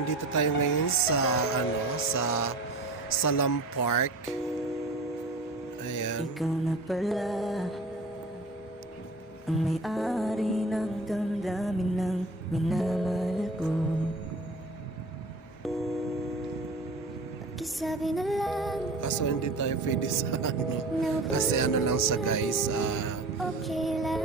nandito tayo ngayon sa sa Salam Park. Ayan. Ikaw na pala ang may-ari ng damdamin ng minamahal ko. Sabi na lang, Kaso hindi tayo pwede sa kasi lang sa guys, okay lang.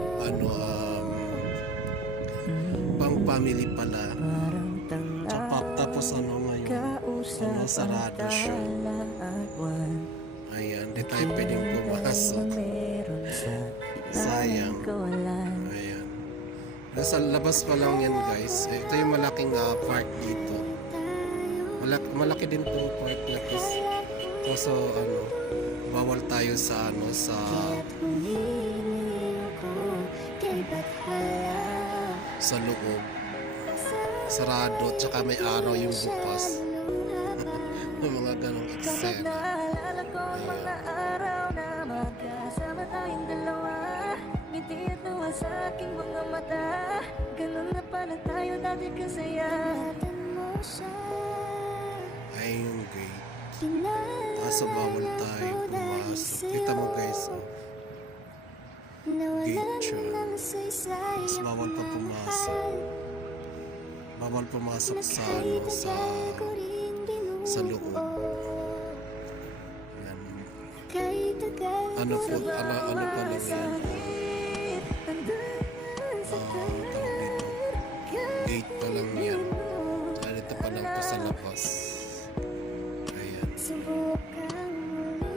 pang family pala. Parang tanga Tapos ngayon, kausap sarado ang siya. talaagwan. Ayan, hindi tayo pwedeng pumasok. Meron sa Sayang. kawalan. Ayan. Nasa labas pa lang yan guys. Ito yung malaking park dito. Malaki din tong park na to. Kaso bawal tayo sa sa loob. Sarado, tsaka may araw yung bukas. Mga ganong Kapag eksena. naalala ko ang mga araw na magkasama tayong dalawa, ngiti at luha sa aking mga mata. Ganun na pala tayo dati kasaya. Ay, yung gate. Kaso bawal tayo pumasok. Kita mo guys, gate siya. Mas bawal pa pumasok. Bawal pumasok sa loob. Yan. Ano pa lang yan? Tawag dito. Gate pa lang yan. Dito pa lang po sa labas. Ayan.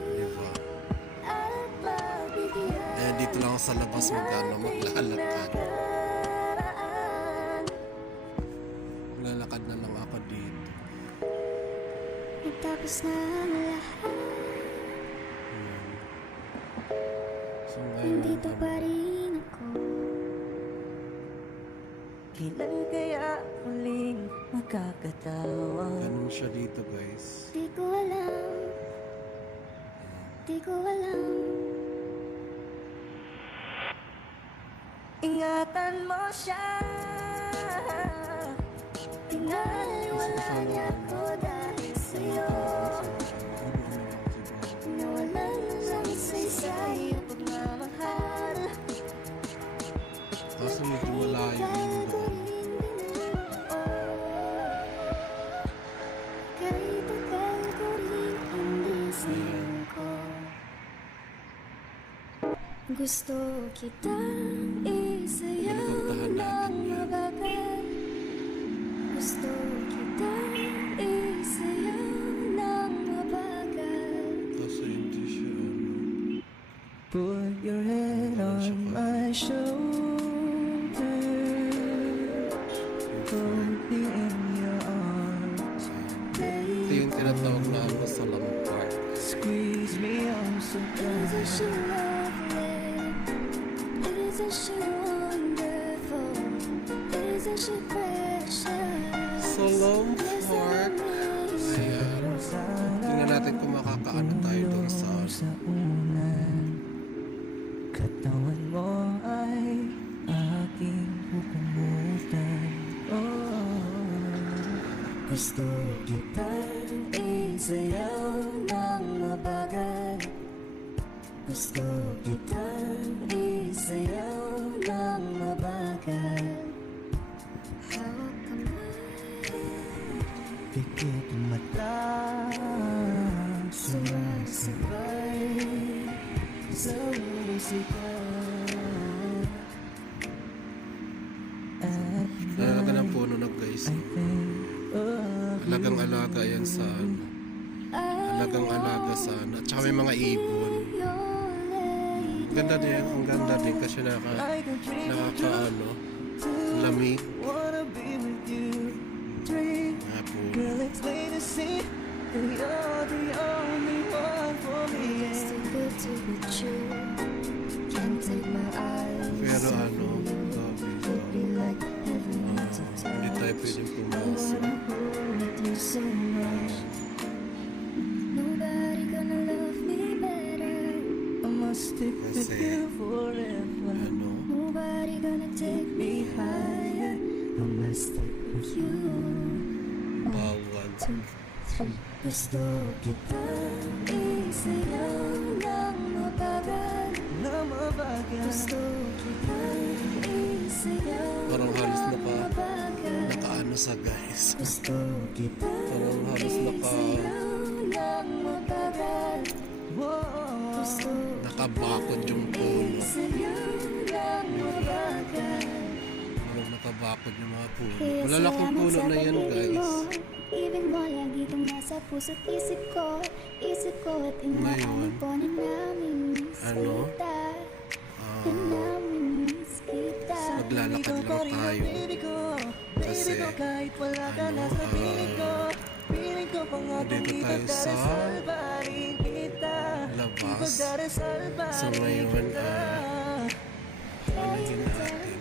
Diba? Ayan, dito lang ako sa labas maglalakad. Maglalakad na lang ako dito. Tapos na ang lahat, So ngayon, nandito pa rin ako. Kailan kaya muling makakatawa? ganun siya dito guys. Di ko alam, di ko alam. Ingatan mo siya. Pinaliwala niya ko dahil sa'yo. Nawalan lang sa-isay ang pagmamahal. Kaso medyo malayo yun doon. Kahit tagal ko rin hindi singko. Gusto kitang isayaw Pinuntahan natin ng yan. mabagal. Gusto kitang isayaw ng mabagal. Kaso hindi siya Put your head on my shoulder. Hold me in your arms. Ito yung tinatawag na Salam Park. Squeeze me on so Isn't she tight. lovely? Isn't she wonderful? Isn't she precious? Salam Park. Ayan. Tingnan natin kung makakaano tayo doon sa unan. Katawan mo ay aking pupumutan. Gusto kitang isayaw ng mabagal. Gusto kitang isayaw ng mabagal. Hawak kamay, Pikit mata, sumasabay sa musika. At Nalaga ng puno na guys. I think of Alagang alaga yan sa Alagang alaga sana. Tsaka may mga ibon. Ang ganda din. Ang ganda din kasi nakakaano. Lamig. wanna be with you. Dream, Nga po. girl, it's plain to see that you're the only one for me. it's too good to be true. Can't take my eyes. Pero off you. grabe. Would be like heaven to Hindi tayo touch. pwedeng I pumasok. wanna hold you so much. Nobody gonna love me better. I must stick with Kasi, you forever. Nobody gonna take me higher. I must stick with you. 2, 3. Gusto kita Isayaw ng mabagal Na mabagal Gusto kita Isayaw Parang halos ng mabagal nakaano sa guys. Gusto kita Parang halos Isayaw ng mabagal Gusto nakabakod yung puno. Isayaw ng mabagal Parang nakabakod yung mga puno. Kaya Malalaking salamat puno sa na yan pag-ibig mo. guys. Ibig mo lagi kang nasa puso't isip ko at inaamin Ngayon, ko na namimiss ano? kita Ah, Na namimiss kita maglalakad lang tayo. Kasi, kahit wala ka ano, na sa piling ko Piling ko pang akong dito tayo sa ipagdarasal pa rin kita labas. Ipagdarasal pa So rin ngayon, kita anuhin natin.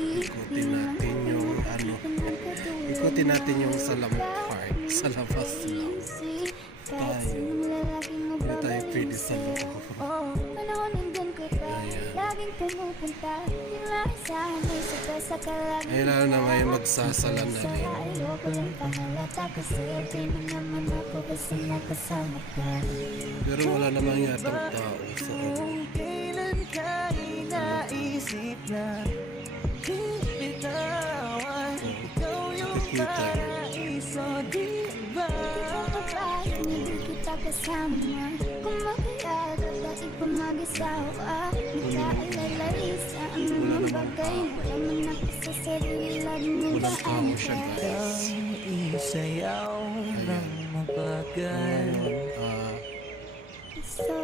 Ikutin natin yung ano. Ikutin natin yung sa part. Sa labas lang. Tayo. Hindi tayo pwede sa loob. Panahon nandun ko pa Ayan. Laging pumupunta Yung laisahan ay sa kalagin Ay lalo na ngayon magsasala na rin. Ayoko lang pahalata kasi okay mo naman ako kasi nakasama ka Pero wala namang yatang tao. So, Kung kailan ka inaisip na bitawan Ikaw yung paraiso, di ba? Hindi kita kasama Kung mag-iaral at ikaw mag-isawa Magkaalala isa ang mga bagay Wala man ako sa sarili Laging walang nandaan tao siya ka guys. Isayaw ng mabagal Ngayon, Gusto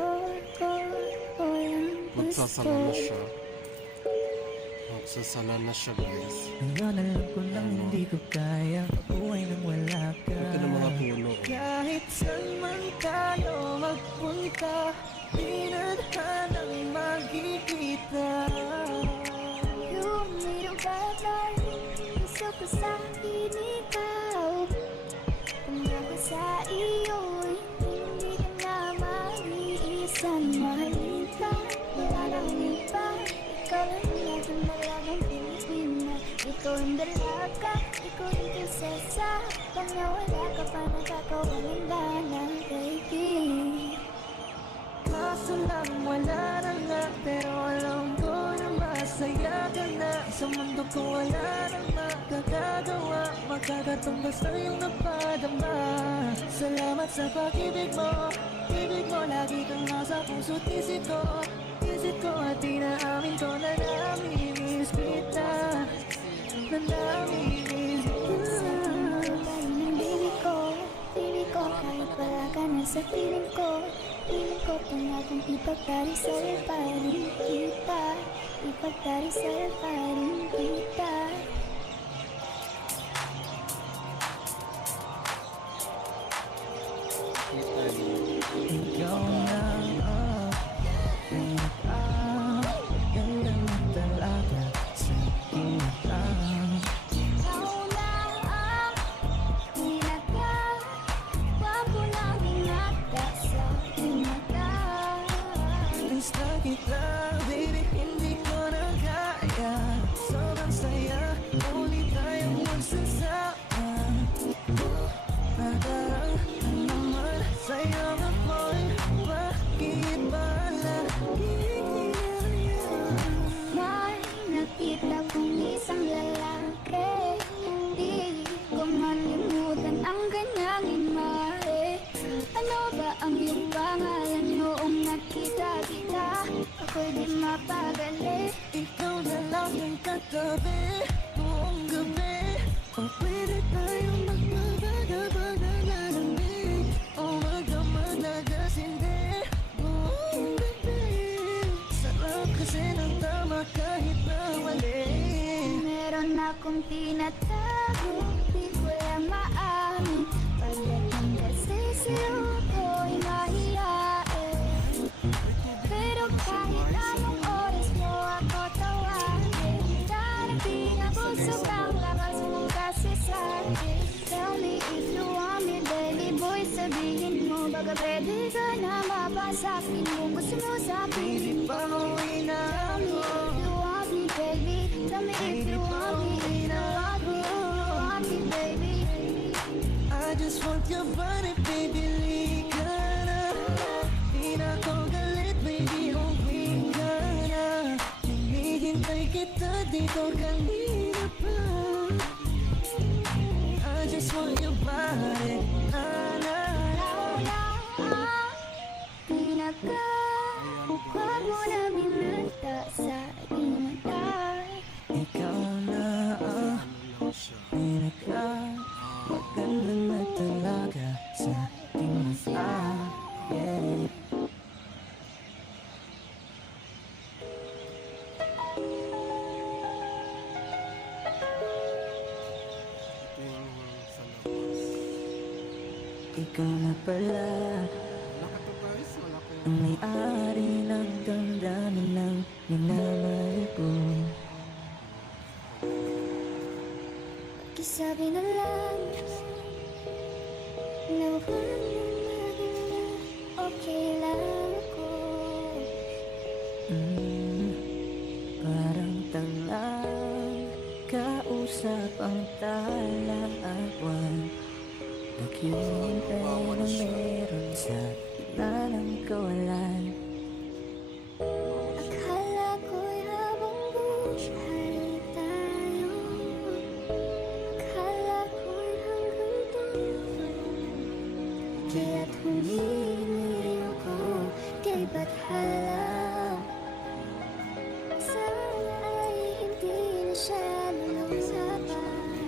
ko walang gusto magsasala na siya. Magsasala na siya guys. Ngayon alam ko lang hindi ko kaya Mabuhay nang wala ka Ito ng mga puno. Kahit saan man tayo magpunta Pinadhanang magkikita Yung mayroong bagay Gusto ko sa akin ikaw Kung ako sa iyo Hindi ka na maiisan Mahalin ka, wala nang iba Ikaw lang laging malagang Pilipina Ikaw ang dalaga, ikaw ang prinsesa Pag nawala ka pa nakakawalang gana, baby Kaso lang wala na nga Pero alam ko na masaya ka na Sa mundo ko wala nang makakagawa Magkakatumba sa iyong napadama Salamat sa pag-ibig mo Ibig mo lagi kang nasa puso't isip ko at inaamin ko na namimiss kita Na namimiss kita Baby ko, kahit wala ka na sa piling ko pangakong ipagdarisal pa rin kita Ipagdarisal pa rin kita Ikaw na ganda mo talaga sa kita Ikaw na ang pinaka Wag ko lang ingata sa pinaka Miss na kita, baby, hindi ko na kaya Sobrang saya, ulit tayong magsasama Nadarang naman sa'yo ako'y bakit ba lagi May nakita kong isang lalaki Hindi ko malimutan ang kanyang imahe Ano ba ang iyong pangalan noong nakita kita? Ako'y di mapagali Ikaw na lang ang katabi buong gabi O pwede tayong magmabagabag na lalamig O magdamadagas hindi buong gabi Sarap kasi ng tama kahit na mali Meron akong tinatago Di ko lang maamin Pagdating kasi sa'yo ko'y mahihain Pero kahit anong oras mo ako tawagin Darating ang busog ang lakas mo kasi sa'kin Tell me if you want me, baby boy Sabihin mo baga pwede ka na mapasakin Kung gusto mo sa piling Pauwi na ako If you want me, baby Tell me if you want me, if you want me, baby I just want your body, baby, lika na. Di na ako galit, baby, uwi ka na. Hinihintay kita dito kanina pa. I just want your body, na na. Huwag mo na binata sa aking mata. Ikaw na ang pinaka maganda na talaga sa aking mata. Yeah. Ito yung sa labas. Ikaw na pala Wala ka to guys, wala ko. ang may-ari ng damdamin ng minamahal ko. Pakisabi na lang na huwag maganda, okay lang ako. Parang tangang kausap ang talawan. Naghihintay na meron sa gitna ng kawalan. Akala ko'y habang buhay tayo. Akala ko'y hanggang dulo. Kaya't humingi ako kay Bathala. Sana ay hindi na siya lulusapan.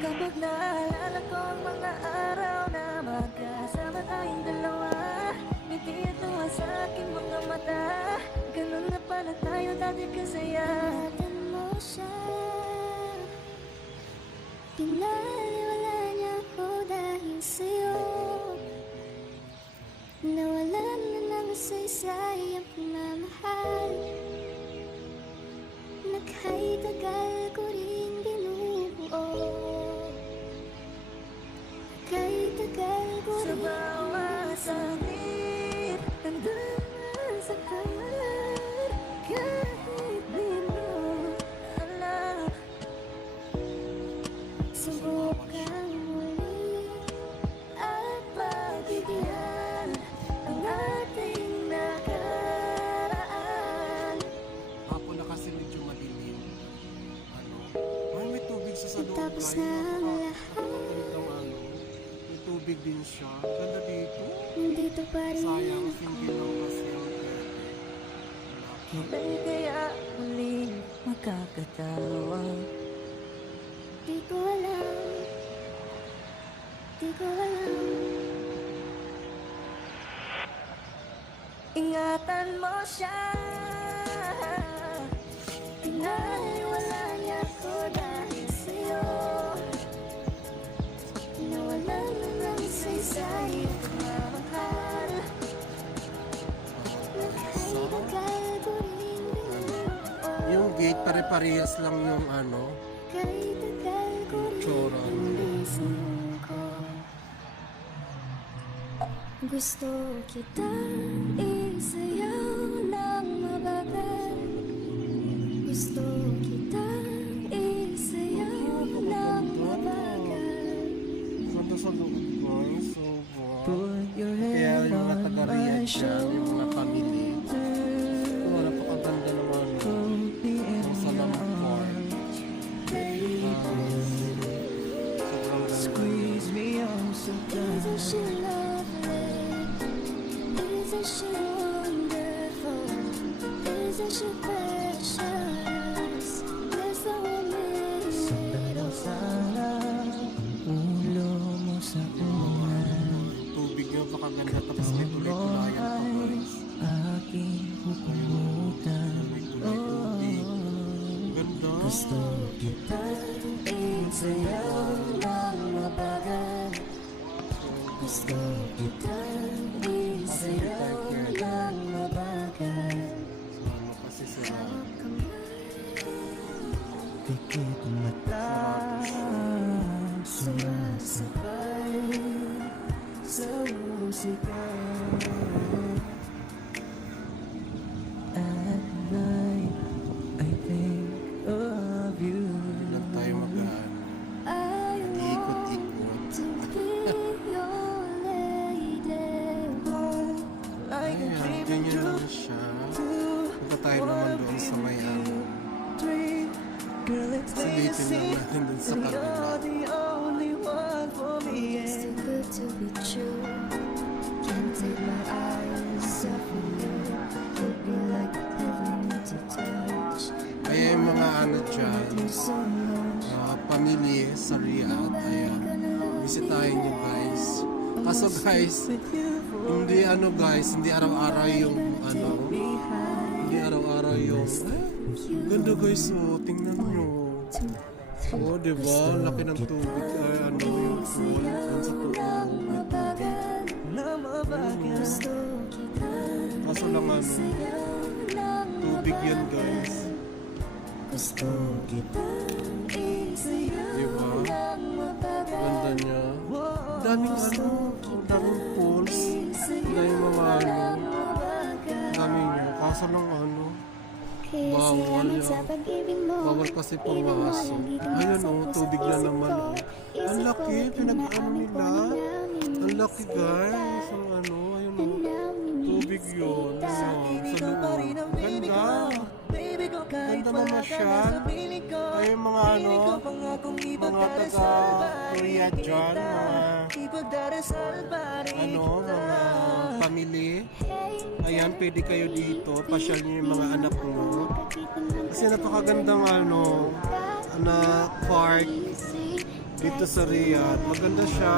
Kapag naalala ko ang mga araw na magkasama tayong dalawa, ngiti at tuwa sa aking mga mata. Ganun na pala tayo dati kasaya. Ingatan mo siya. Pinaliwala niya ako dahil sa'yo. Nawalan na ng saysay ang pagmamahal. Nagkay-tagal ko rin binubuo. Nagkay-tagal ko Sa rin bawat sakit, nandun ang sakit. Kahit di mo alam, subukan muli at pagbigyan ang ating nakaraan. Hapon na kasi medyo madilim. Ano? Ay, may tubig sa loob. Tapos guys. na ang lahat, Ang ano, may tubig din siya. Ganda dito. nandito pa rin Sayang, ako. hindi lang kasi ang pwede. kailan kaya muling makakatawa? Di ko alam, di ko alam. Ingatan mo siya. Pinaliwala niya ako dahil sa'yo. Nawalan na ng saysay ang pagmamahal. Nagkay-tagal ko rin binubuo. Yung gate, pare-parehas lang yung ano. Nagkay-tagal ko rin Tsura. isinuko. Gusto kitang isayaw ng mabagal. Gusto kitang isayaw ng mabagal. Ganda sa loob guys. So, wow. Put your Kaya head yung mga on taga-Riyadh my dyan, yung mga family. shoulder. Oh, napakaganda naman. Hold me in Sa your lamang park. arms. Sobrang ganda. Squeeze me oh so Isn't tight. she lovely? Isn't she wonderful? Isn't she precious? There's no one Sundan mo sana ulo mo sa ulan. Tubig nyo, baka ganda. Tapos may tuloy-tulayan pa guys. Aking pupulutan. May tuloy-tubig. Ganda. Gusto kitang isayaw ng mabagal. Gusto kitang isayaw ng mabagal. So, ano kasi sila. Pikit mata, sumasabay sa musika. At night, I think of you. Lang tayo mag-ano. I Ikot-ikot. want to be to be true. Can't take my eyes off of you. You be like heaven to touch. Kaya yung mga ano dyan, So much. pamilya sa Riyadh, ayan, bisitahin nyo guys. Kaso guys, hindi ano guys, hindi araw-araw yung ano, hindi araw-araw yung, ganda guys, oh, tingnan nyo. Oh, diba? Laki ng tubig, ay ano yung pool, dun sa tubig. Kaso lang ano, tubig yan guys. Diba? Ganda niya. Daming ano, daming pools. Daming mga ano, daming niya. Kaso lang ano, bawal yan. Bawal kasi pumasok. Ayun oh, tubig na naman oh. Ang laki, pinag-ano nila. Ang laki guys. Ang ano, ayun oh. Tubig yun. Ayun, sa loob. Ganda. Ganda naman siya. Ay mga ano, mga taga-Korea dyan. Mga pamilya. Ayan, pwede kayo dito. Pasyal niyo yung mga anak mo. Kasi napakagandang ano, park dito sa Riyadh. Maganda siya.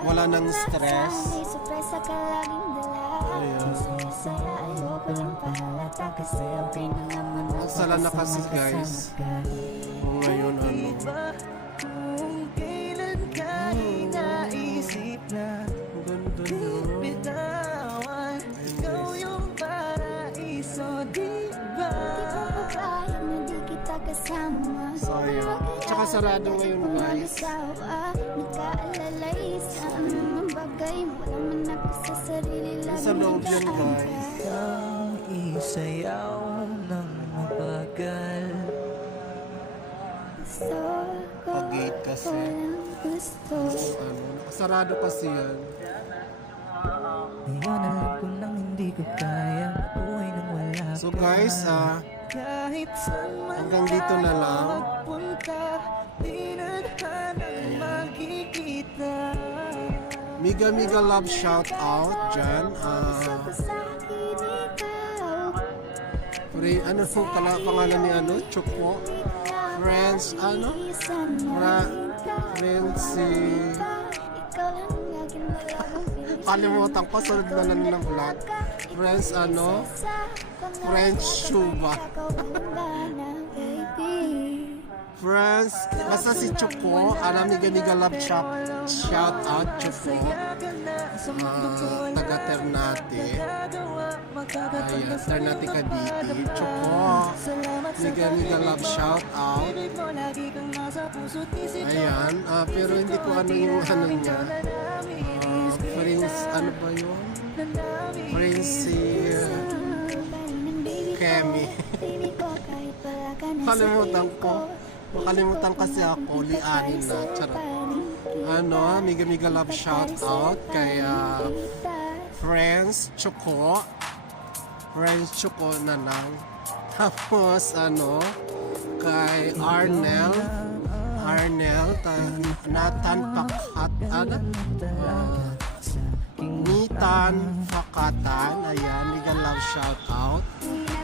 Wala nang stress. Ayan. Sala na kasi guys. Ngayon ano. Kung kailan ka inaisip na Ganda niya. bitawan, ikaw yung paraiso, di ba? Sayang. Tsaka sarado ngayon guys. Sa loob yan guys. Ang isayaw ng mabagal. Pag-gate kasi. Ano, nakasarado kasi yan. Ngayon alam ko nang hindi ko kaya mabuhay nang wala So ka. guys, Kahit saan man hanggang dito na lang. magpunta, di na magkikita. Miga love shout out dyan. Ano po pala pangalan ni ano? Choco. Friends, ano? Friends si... Kalimutan ko, sunod na lang ng vlog. Friends, ano? French Shuba. Friends, basta si Choco, miga love shout out Choco. Taga Ternate. Ayan, Ternate Cavite. Choco, miga love shout out. Ayan, pero hindi ko ano yung ano niya. Prince, ano ba yun? Prince si Kemi. Kalimutan ko. Makalimutan kasi ako, lianin na. Charot. Ano, miga love shout out kay Friends Choco. Friends Choco na lang. Tapos ano, kay Arnel, Nathan Pakat, Nitan Fakatan, ayan, miga love shout out.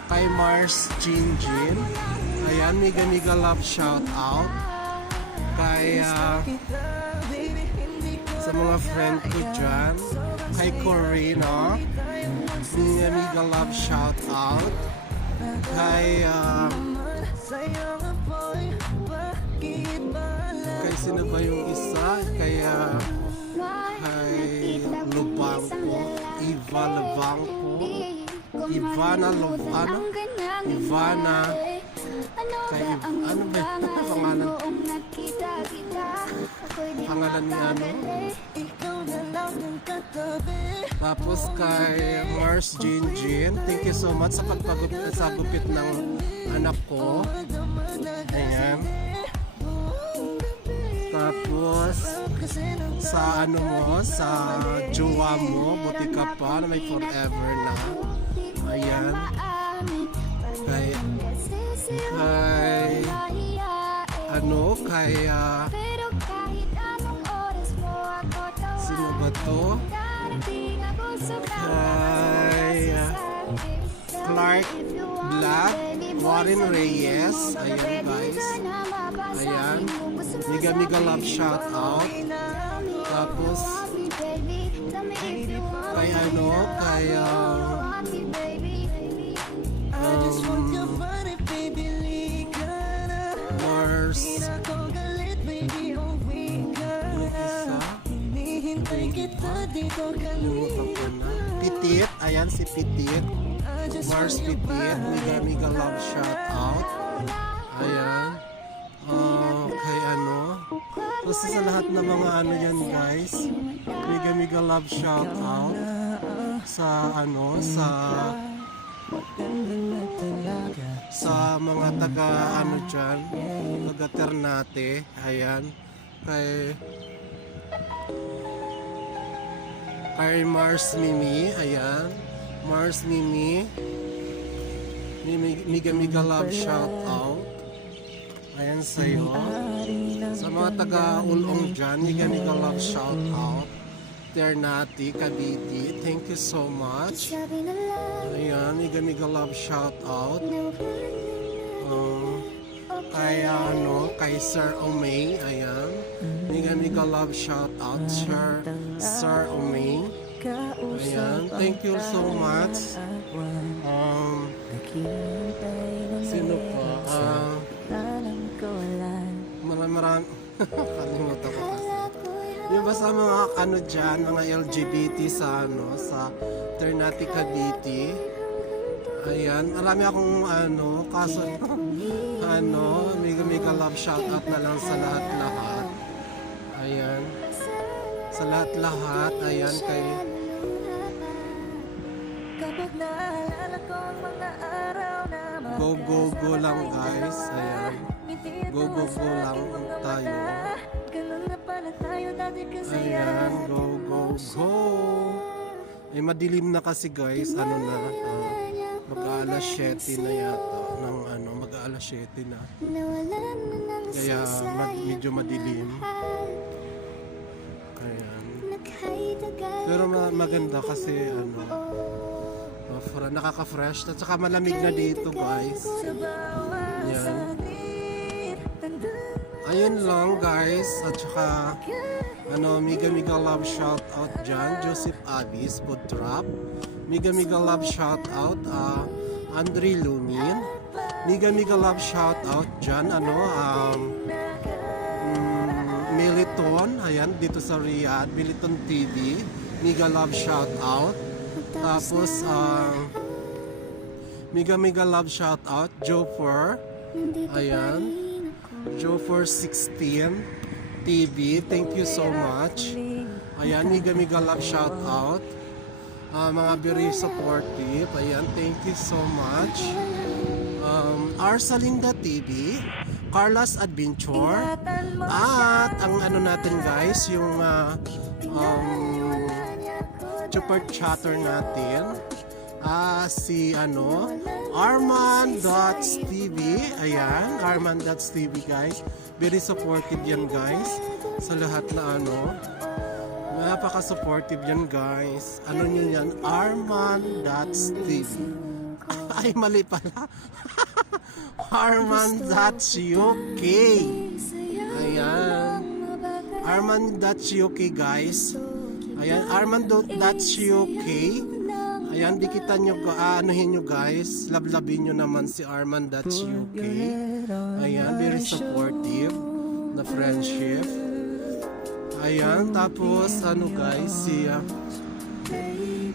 Kay Mars Jinjin, ayan, miga love shout out. Kay sa mga friend ko dyan, kay Corina, miga love shout out. Kay sino ba yung isa? Kay Lubangko, Eva Lubangko, Ivana Lubano, Ivana, kay ano ba yung pangalan? Pangalan ni ano? Tapos kay Mars Jinjin, thank you so much sa pagpagupit ng anak ko. Ayan. Tapos sa ano mo, sa jowa mo, buti ka pa na may forever na. Ayan. Kay ano, kay, Pero kahit anong oras mo ako tawagan, sino ba to? darating ako sa Kay, Clark Black, Warren Reyes, ayan guys. Ayan, Miga Miga Love shout out. Tapos, kay ano, kay, Mars, limutan ko na. Pitit, ayan si Pitit. Mars Pitit, Miga Miga Love shout out. Ayan. Kay ano. Tapos sa lahat ng mga ano yan guys. Miga Miga Love shout out. Sa ano, sa mga taga ano dyan, taga Ternate. Ayan. Kay Mars Mimi. Ayan. Mars Mimi. Miga Miga Love shout out. Ayan sa'yo. Sa mga taga-ulong dyan, Miga Miga Love shout out. Ternate, Cavite, thank you so much. Ayan, Miga Miga Love shout out. Kay ano, kay Sir Omay, ayan. Miga Miga Love shout out, Sir Omay. Ayan, thank you so much. Sino pa? Maraming kalimutan ko kasi. Yung basta mga ano dyan, mga LGBT sa ano, sa Ternate Cavite. Ayan, marami akong ano, kaso ano, Miga Love shoutout na lang sa lahat-lahat. Ayan. Sa lahat-lahat, ayan kay go go go lang guys. Ayan. Go go go lang tayo. Ayan, go go go. Eh madilim na kasi guys, ano na, mag-aalas 7 na yata ng ano, mag-aalas 7 na. Kaya medyo madilim. Ayan. Pero maganda kasi ano, nakaka-fresh at saka malamig na dito guys. Ayan. Ayun lang guys, at saka ano, Miga Miga Love shout out dyan, Joseph Abis, Food Trap. Miga Miga Love shout out, Andre Lumin. Miga Miga Love shout out dyan, ano, Militon, ayan, dito sa Riyadh, Militon TV. Miga Love shout out. Tapos, Miga Miga Love shout out, Jofer. Ayan. Jofer 16 TV, thank you so much. Ayan, Miga Miga Love shout out. Mga very supportive. Ayan, thank you so much. Arsalinda TV, Carla's Adventure. At ang ano natin guys, yung super chatter natin. Si ano, Arman.tv. Ayan, Arman.tv guys. Very supportive yan guys. Sa lahat na ano. Napaka-supportive yan guys. Ano nyo yan? Arman.tv. Ay, mali pala. Arman.uk. Ayan. Arman.uk guys. Ayan, Arman.uk. Ayan, dikitan nyo, anuhin nyo guys. Lablabin nyo naman si Arman.uk. Ayan, very supportive na friendship. Ayan, tapos ano guys, si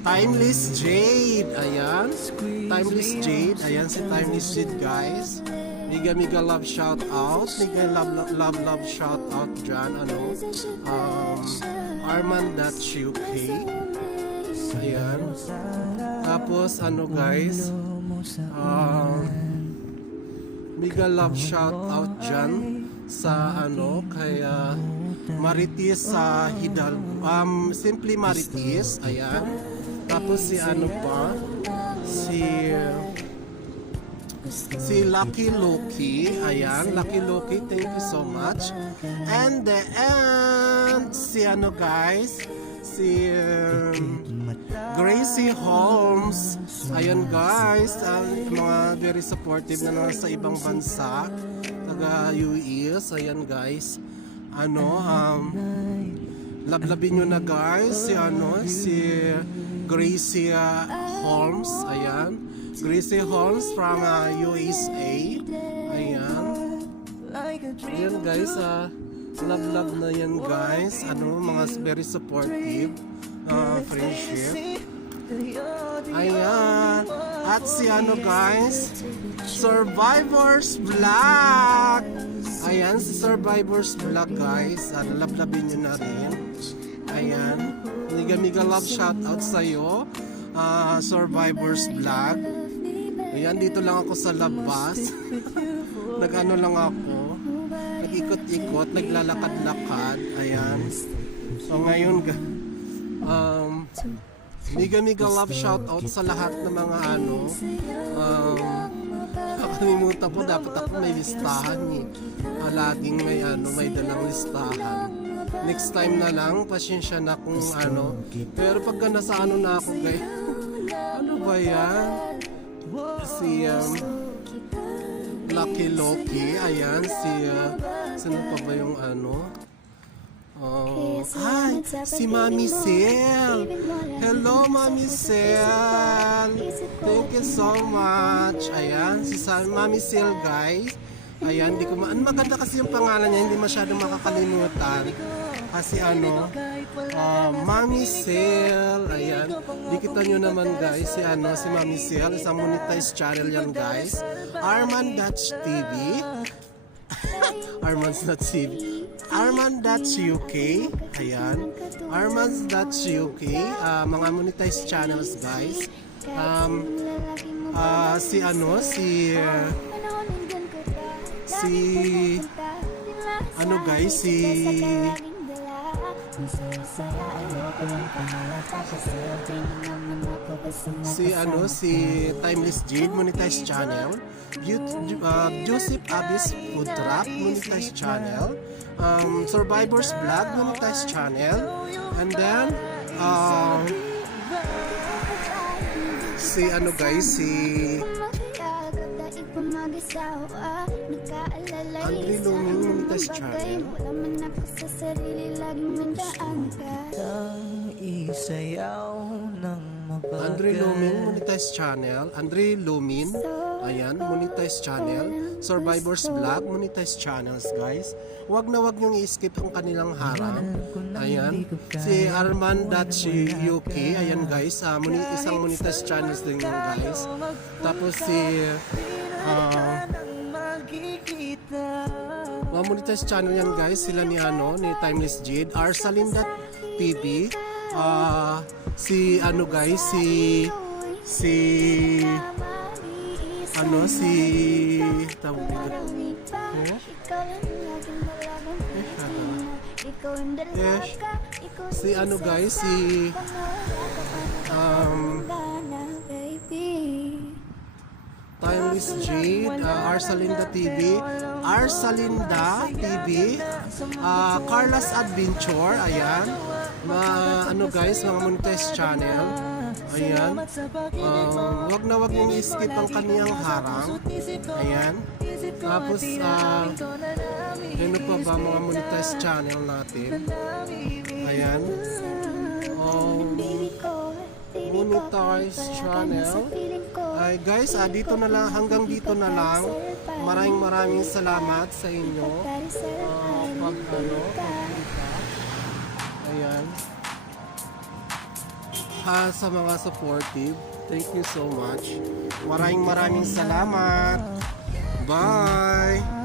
Timeless Jade. Ayan, Timeless Jade. Ayan si Timeless Jade guys. Miga Miga Love shout out. Miga love shout out dyan. Ano, Arman.uk. Ayan. Tapos ano guys, Miga Love shout out dyan sa ano, kaya Marites sa Hidalgo. Simply Marites. Ayan. Tapos si ano pa, si si Lucky Loki. Ayan, Lucky Loki, thank you so much. And si ano guys, si Gracie Holmes. Ayan guys, mga very supportive na nasa ibang bansa, taga US. Ayan guys, lablabin nyo na guys si Gracie Holmes. Ayan, Gracie Holmes from USA. Ayan, ayan guys, love na yan guys, mga very supportive friendship. Ayan, at si guys, Survivors Vlog. Ayan, si Survivors Vlog guys, lablabin nyo na rin. Ayan, miga love shoutout sa'yo, Survivors Vlog. Ayan, dito lang ako sa labas. Nag-ano lang ako, nag-ikot-ikot, naglalakad-lakad. Ayan, so ngayon miga love shoutout sa lahat ng mga nakalimutan ko, dapat ako may listahan eh. Laging may dalang listahan. Next time na lang, pasensya na kung pero pagka nasa na ako guys, ano ba yan? Si Lucky Loki. Ayan, sino pa ba yung hi, si Mami Sel. Hello, Mami Sel. Thank you so much. Ayan, si Mami Sel, guys. Ayan, maganda kasi yung pangalan niya, hindi masyadong makakalimutan. Kasi Mami Sel. Ayan, dikita nyo naman guys, si Mami Sel. Isang monetized channel yan guys. Arman.tv. Arman.tv. Arman.uk. Ayan, Arman.uk. Mga monetized channels guys. Si Timeless Jade monetized channel. Joseph Abyss Food Truck monetized channel. Survivors Vlog monetized channel. And then si Andre Luming monetized channel. Andre Lumin monetized channel. Andre Lumin, ayan, monetized channel. Survivors Vlog monetized channels guys. Wag niyong i-skip ang kanilang harang. Ayan, si Arman.uk. Ayan guys, isang monetized channels din yun guys. Tapos si mga monetized channel yan guys, sila ni Timeless Jade, Arsalim.tv, si tawag dito. Timeless Jade, Arsalinda.tv, Carla's Adventure. Ayan, guys, mga monetized channel. Ayan, wag niyong i-skip ang kaniyang harang. Ayan, tapos ano pa ba mga monetized channel natin? Ayan, monetized channel. Ay guys, dito na lang, hanggang dito na lang. Maraming salamat sa inyo. Ayan. Sa mga supportive, thank you so much. Maraming salamat. Bye.